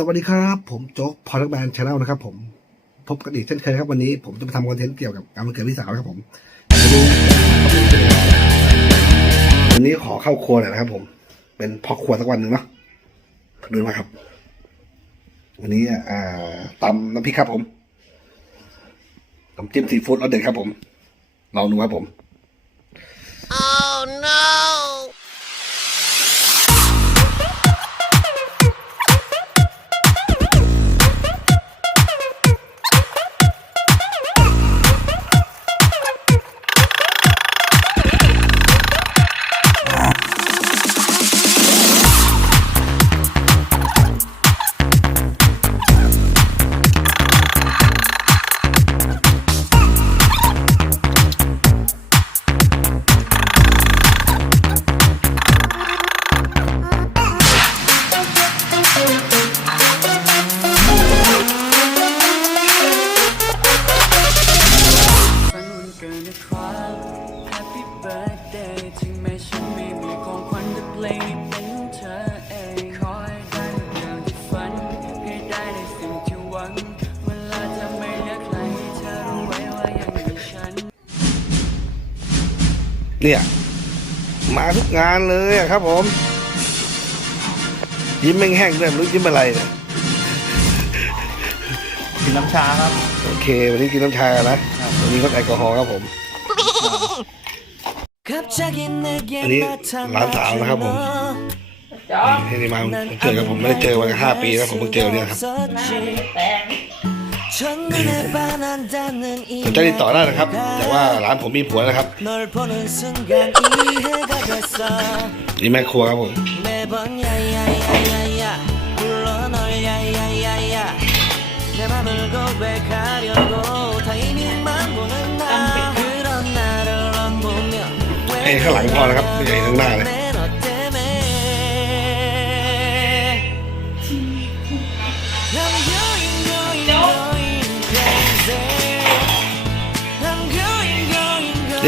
สวัสดีครับ ผมโจ๊กพอร์ตแมนชาแนลนะครับผม พบกันอีกเช่นเคยครับวันนี้ผมจะมาทำคอนเทนต์เกี่ยวกับการวันเกิดพี่สาวครับผมวันนี้ขอเข้าครัวหน่อยนะครับผม เป็นพ่อครัวสักวันหนึ่งเนาะดูมาครับ วันนี้อ่าตำน้ำพริกครับผมน้ำจิ้มซีฟู้ดรสเด็ดครับผมลองดูครับผม Oh no! เนี่ยมาทุกงานเลยอะครับผม ยิ้มแม่งแห้งด้วยไม่รู้ยิ้มอะไรเนี่ยกินน้ำชาครับ โอเค วันนี้กินน้ำชานะวันนี้ก็แอลกอฮอล์ครับผมอันนี้หลานสาวนะครับผมนี่นี่มาผมเจอกับผมไม่ได้เจอมาห้าปีแล้วผมเพิ่งเจอเนี่ยครับ สนจติดต่อได้นะครับ แต่ว่าร้านผมมีผัวนะครับนี่แม่ครัวครับผมไอ้ข้างหลังพอแล้วครับไอ้ข้างหน้าเลย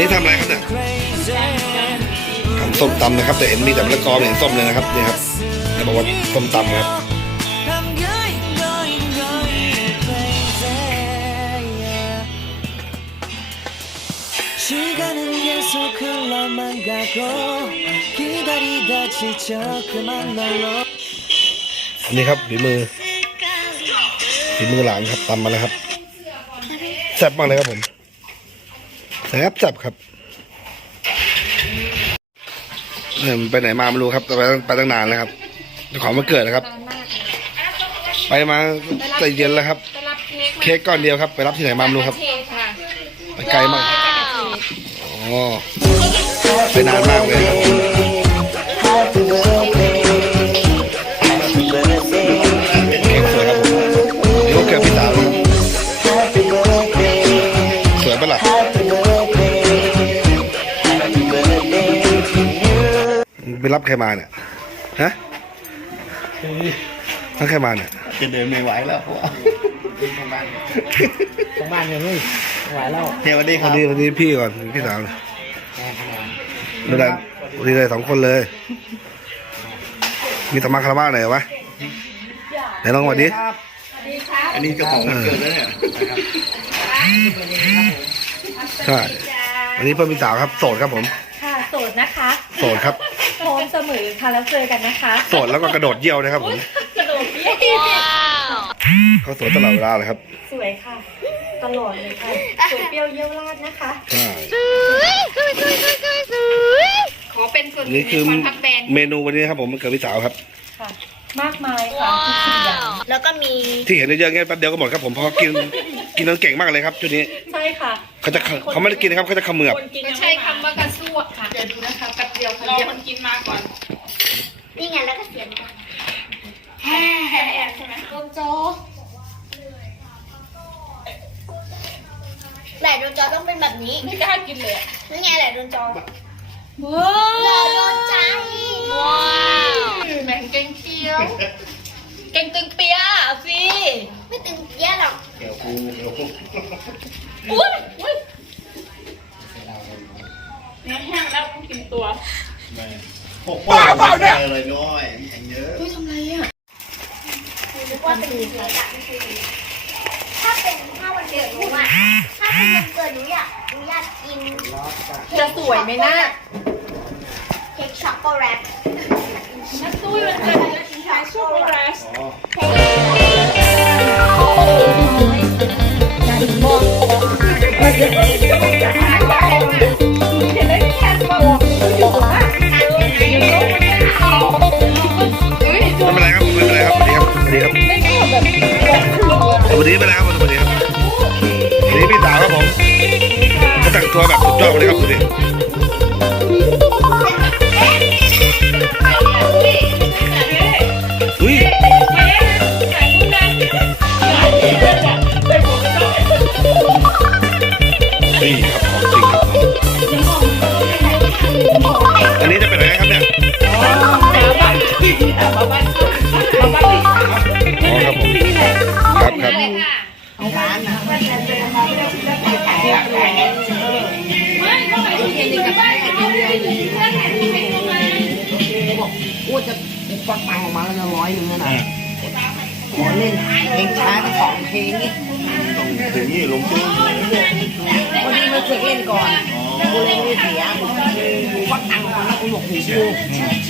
นี่ going ทำอะไรครับเนี่ย crazy ทำส้มตำนะครับ แต่เห็นมีแต่มะละกอไม่เห็นส้มเลยนะครับนี่ครับจะบอกว่าส้มตำครับ I'm going, going, going crazy. yeah. 시간은 계속 흘러만 가고 기다리다 지쳐 그만 널로 อันนี้ครับฝีมือฝีมือหลานครับตำมาแล้วครับแซ่บมากเลยครับผม แซ่บแซ่บครับเออมันไปไหนมาไม่รู้ครับแต่ไปตั้งไปตั้งนานแล้วครับเจ้าของมาเกิดนะครับไปมาแต่เย็นแล้วครับ ไปรับเค้กเค้กก้อนเดียวครับ ไปรับที่ไหนมาไม่รู้ครับ เค้กค่ะไปไกลมากอ๋อไปนานมากเลยครับเไปรับใครมาเนี่ยฮะรับใครมาเนี่ยจะเดินไม่ไหวแล้วเพราะว่าของบ้านเนี่ยเฮ้ยไหวแล้วเดี๋ยวสวัสดีควัรันบนี้วันนี้พี่ก่อนพี่สาวไม่ได้วันนี้เลยสองคนเลย มีธรรมะคารวะไหนวะไหนลองวันนี้อันนี้เจ้าของวันเกิดแล้วเนี่ยใช่วันนี้เพื่อนพี่สาวครับโสดครับผม ค่ะโสดนะคะ โสดครับพร้อม เสมอค่ะแล้วเจอกันนะคะโสดแล้วก็กระโดดเยี่ยวนะครับผมกระโดดเย้เขาโสดตลอดเวลาเลยครับ สวยค่ะ ตลอดเลยค่ะสวยเปรี้ยวเยี่ยวราดนะคะใช่ขอเป็นส่วนหนี่งคือในความพักแบรนด์เมนูวันนี้ครับผมมันเกิดพี่สาวครับค่ะมากมายค่ะทุกสิ่งอย่างแล้วก็มีที่เห็นเยอะๆงี้แป๊บเดียวก็หมดครับผมเพราะเขากินกินน้ำเก่งมากเลยครับชุดนี้ใช่ค่ะเขาจะเขาไม่ได้กินนะครับเขาจะเขมือบไม่ใช่คำว่ากระซวกค่ะเดี๋ยวดูนะคะแป๊บเดียวค่ะรอคนกินมาก่อนนี่ไงแล้วก็เสียงดัง แฮ่แฮ่ใช่ไหมโดนโจ แหละโดนจอต้องเป็ นแบบนี้ไม่กล้ากินเลยอะนี่ไงแหละโดนจอว้าหล่อโดนใจว้าวแบ่งเก่งเปียว เก่งตึงเปียสิไม่ตึงเกี้ยหรอกเดี๋ยวกูเดี๋ยวกูอุ้ยอุ้ยเนี่ยแห้งแล้วกินตัวป้าเปล่าเนี่ยอะไรน้อยแข่งเยอะอุ้ยทำไรอะว่าคือ วันเกิดหนูอยากหนูอยากกินจะสวยไหมนะ เค้กช็อกโกแลตนักตุ้ยมันจะจะกินชาช็อกโกแลตไม่เป็นไรครับไม่เป็นไรครับสวัสดีครับสวัสดีครับวันนี้ไม่เป็นไรครับวั ตัวแบบสุดยอดเลยครับดูดิอุ้ยนี่ครับ ตังค์ออกมาแล้วนะร้อยหนึ่งนะนะขอเล่นเพลงช้าทั้งสองเพลงนี่ถึงนี่ลงชื่อวันนี้มันเคยเล่นก่อนกูเล่นไม่เสียกูควักตังค์ออกมาแล้วกูบอกโอ้โห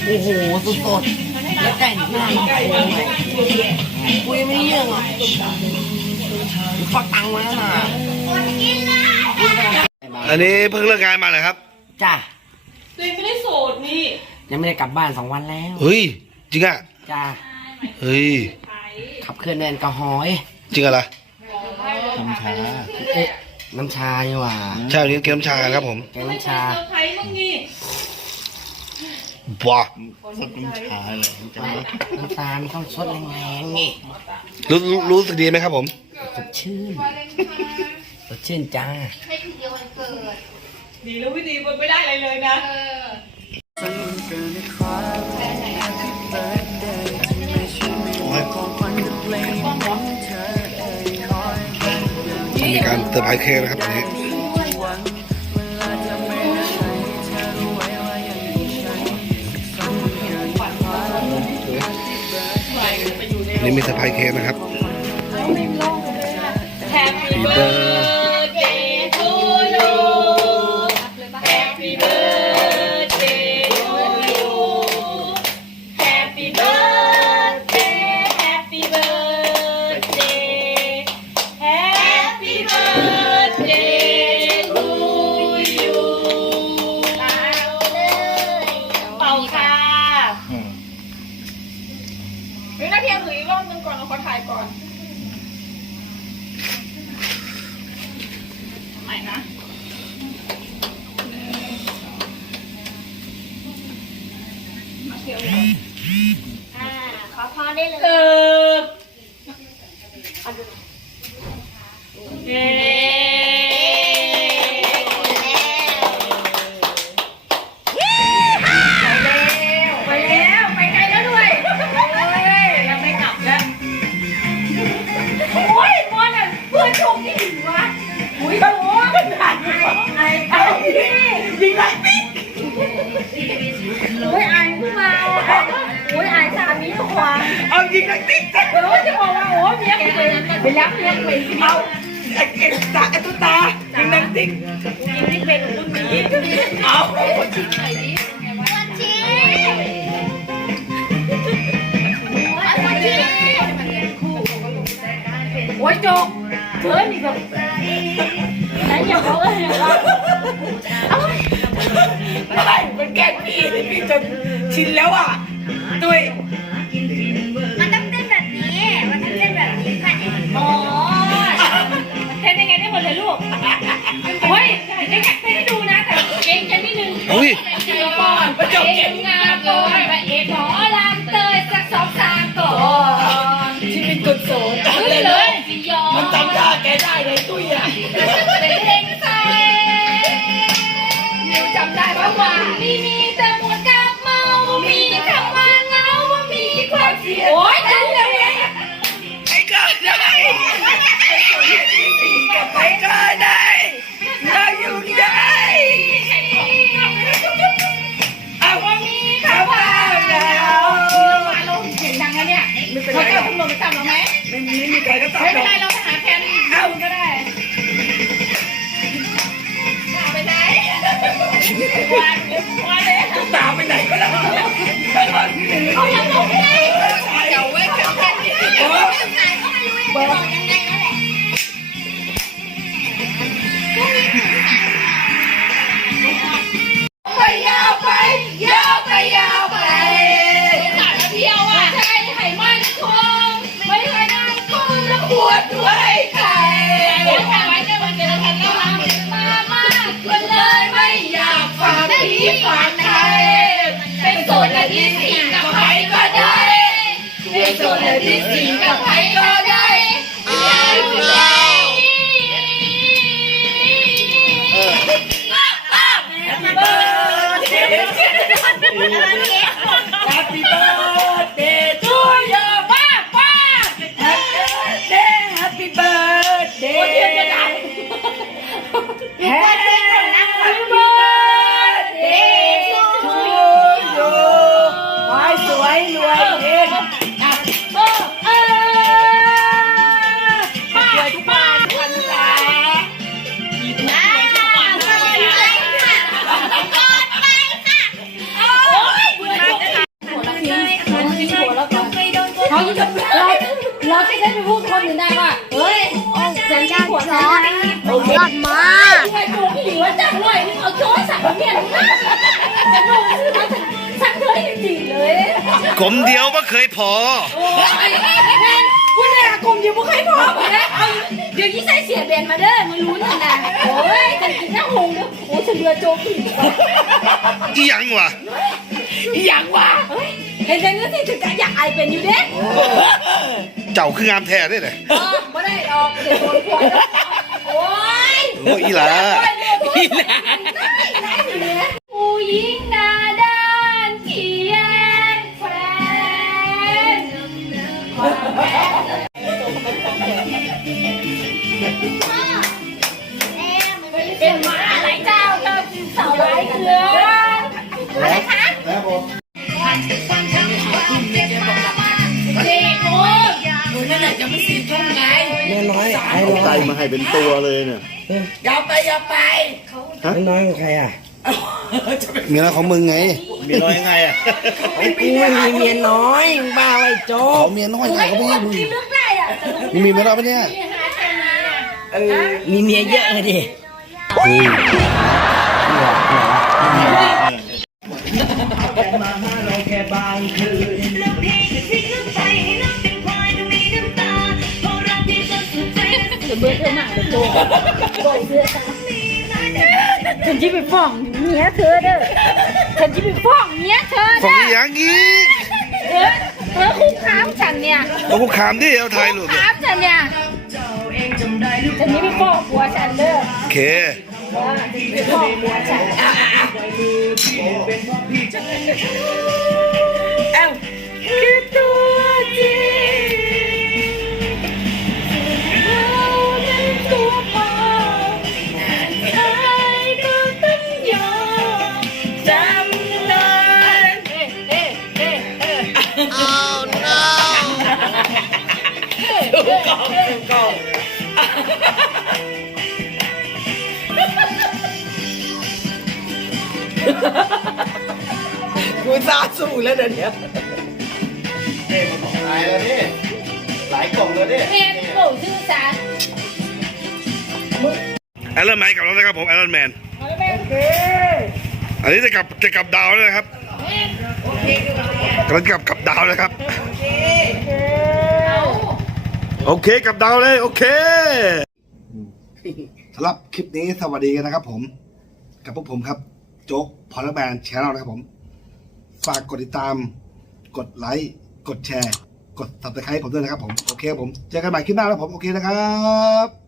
โอ้โหสุดๆแล้วไก่หน้ามันโค้งเลยกูยังไม่เรื่องอะกูควักตังค์มาแล้วนะอันนี้เพิ่งเลิกงานมาเหรอครับ จ้าตัวเองไม่ได้โสดนี่ ยังไม่ได้กลับบ้านสองวันแล้ว เฮ้ย จริงอะจ้าเฮ้ยขับเคลื่อนแดนกระหอยจริงอะไรอทำช้าเอ๊ะน้ำชานี่หว่าใช่วันนี้เกมน้ำชากันครับผมแกงน้ำชาเซอร์ไพรส์บ้างนี่ว้าสกุลช้าเลยจำได้น้ำตาลต้องสดแรงๆนี่รู้รู้รู้สึกดีไหมครับผมสดชื่นสดชื่นจ้าดีแล้ววิธีมันไม่ได้อะไรเลยนะสนุกเกินในความ การเซอร์ไพรส์เค้กนะครับวันนี้นี่มีสนุกเกินในความวันนี้มีเซอร์ไพรส์เค้กนะครับ Happy birthday ได้เลย เออ เอายิงไรปิ๊กเดี๋ยวจะบอกว่าโอ้ยเมียกูเป็นไปแล้วเมียกูเป็นเอาไอ้ไอ้ตาไอ้ตุ๊ตายิงไรปิ๊กยิงที่เป็นรุ่นนี้เอาวันชีวันชีโอ้ยจกเฮ้ยมีแบบไหนอย่าเขาเลยว่าไม่มันแกล้งพี่พี่จนชินแล้วอะด้วย อุ้ยเดี๋ยวก่อนเก่งงามก่อนพระเอกหมอลำเตยสักสองสามก่อนที่เป็นคนโสดขึ้นเลยสิยอมมันจำได้แกได้เลยตุ้ยอะำรวจไปจับเราไหมไม่มีไม่มีใครก็จับไม่เป็นไรเราหาแทนเอาก็ได้ตามไปไหนวันวันเามไปไหนก็ได้เขายังหลงเลยเดี๋วเว้ยแทนที่ไหนก็ไม่รู้ยังไง สดและที่สิ่งกับใครก็ได้อยากได้ Happy birthday to you ป้าป้ พูดคนอื่นได้ว่าเฮ้ยฉันแค่หัวร้อนยอดมากไอ้จุกหิวจังเลยนี่เอาโจ้สั่งมาเมียนนะจะโดนซื้อมาฉันเคยจริงเลยกลมเดียวก็เคยพอโอ้ยแม่พูดเลยอะกลุ่มอยู่บุคคลพอหมดแล้วเอาเดี๋ยวยี่ใส่เสียเบนมาเด้อมึงรู้นะนะโอ้ยฉันกินน้ำหงเด้อโอ้ยฉันเบื่อโจ๊กอีกอีหยังวะอย่างวะเฮ้ยเห็นใจเนื้อที่ถึงจะอยากไอเป็นอยู่เด้ เจ้าคืองามแท้ได้เลยเออไม่ได้ออกเดี๋ยวโดนขวดโอ้ยโอ้ยอีหลาอีหลาผู้หญิงหน้าด้านขี้แยงแฟนเป็นหมาอะไรเจ้าเธอกินเสาไรเกลืออะไรคะ จะไม่สีทุ่งไงเมียน้อยใครเอาน้อไก่ยมาให้เป็นตัวเลยเนี่ยอย่าไปอย่าไปเมียน้อยของใครอะเมียน้อยของมึงไงมีน้อยยังไงอะไอ้กูไม่มีเมียน้อยมึงบ้าไว้โจ๊เขากเมียน้อยไงเขาไม่ให้มึงที่เลือกได้อะแต่ลูกมึงมีเมียน้อยปะเนี่ยที่หาแค่นี้อะเออมีเมียเยอะเลยดิเฮ้ยเฉันจะไปฟ้องเมียเธอเด้อฉันจะไปฟ้องเมียเธอของเด้ออีหยังอีกเออเออคุกคามฉันเนี่ยเอากูขามดิเอาถ่ายรูปคุกคามฉันเนี่ยฉันจะไปฟ้องผัวฉันเด้อโอเคเออฉันจะไปฟ้องผัวฉันอะอะอะเอ้าคือตัวจริง กูซาสู้แล้วเดี๋ยวนี้หลายแล้วดิหลายกล่องแล้วดิเอ็นโอ้ชื่อสารแอรอนแมนกลับแล้วนะครับผมแอรอนแมนโอเคอันนี้จะกลับจะกลับดาวแล้วนะครับกำลังกลับกลับดาวแล้วครับเอาโอเคกลับดาวเลยโอเคสำหรับคลิปนี้สวัสดีกันนะครับผม กับพวกผมครับ โจ๊กพอลแบนแชร์นะครับผม ฝากกดติดตาม กดไลค์ กดแชร์ กดติดตามให้ผมด้วยนะครับผม โอเคผม เจอกันใหม่คลิปหน้าแล้วผม โอเคนะครับ